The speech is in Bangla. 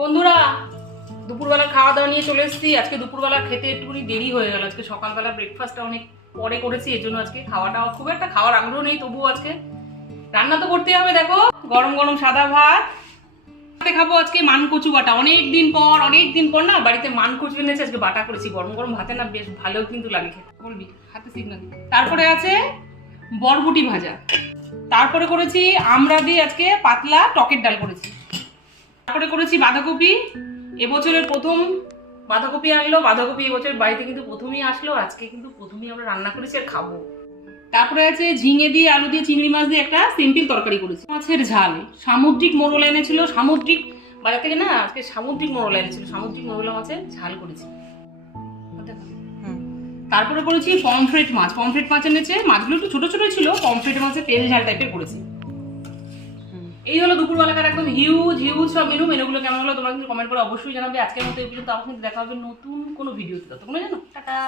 বন্ধুরা দুপুরবেলা খাওয়া দাওয়া নিয়ে চলে এসেছি। আজকে দুপুরবেলা খেতে একটুখানি দেরি হয়ে গেল। আজকে সকালবেলা ব্রেকফাস্টটা অনেক পরে করেছি, এর জন্য আজকে খাওয়াটা খুব একটা খাওয়ার আগ্রহ নেই। তবুও আজকে রান্না তো করতে হবে। দেখো গরম গরম সাদা ভাত খাবো। আজকে মানকচু বাটা, অনেক দিন পর না বাড়িতে মানকচু এনেছে, আজকে বাটা করেছি। গরম গরম ভাতে না বেশ ভালো কিন্তু লাগে খেতে। বলবি হাতে সিগনাল। তারপরে আছে বরবটি ভাজা, তারপরে করেছি আমরা দিয়ে আজকে পাতলা টকের ডাল করেছি। তারপরে করেছি বাঁধাকপি, এবছরের প্রথম বাঁধাকপি আনলো। বাঁধাকপি এবছর বাড়িতে কিন্তু প্রথমেই আসলো, আজকে কিন্তু প্রথমেই আমরা রান্না করেছি আর খাবো। তারপরে আছে ঝিঙে দিয়ে আলু দিয়ে চিংড়ি মাছ দিয়ে একটা সিম্পল তরকারি করেছি। মাছের ঝাল, সামুদ্রিক মোরলা এনেছিল, সামুদ্রিক বাজার থেকে না, আজকে সামুদ্রিক মোরলা এনেছিল, সামুদ্রিক মোরলা মাছের ঝাল করেছি। তারপরে করেছি পমফ্রেট মাছ, পমফ্রেট মাছ এনেছে, মাছগুলো একটু ছোট ছোট ছিল, পমফ্রেট মাছের তেল ঝাল টাইপের করেছি। এই হলো দুপুরবেলাকার একদম হিউজ সব মেনুগুলো কেমন হলো তোমরা কিন্তু কমেন্ট করে অবশ্যই জানাবে। আজকের মতো এই পর্যন্ত, আবার কিন্তু দেখা হবে নতুন কোনো ভিডিওতে। ততক্ষণ জানো, টাটা।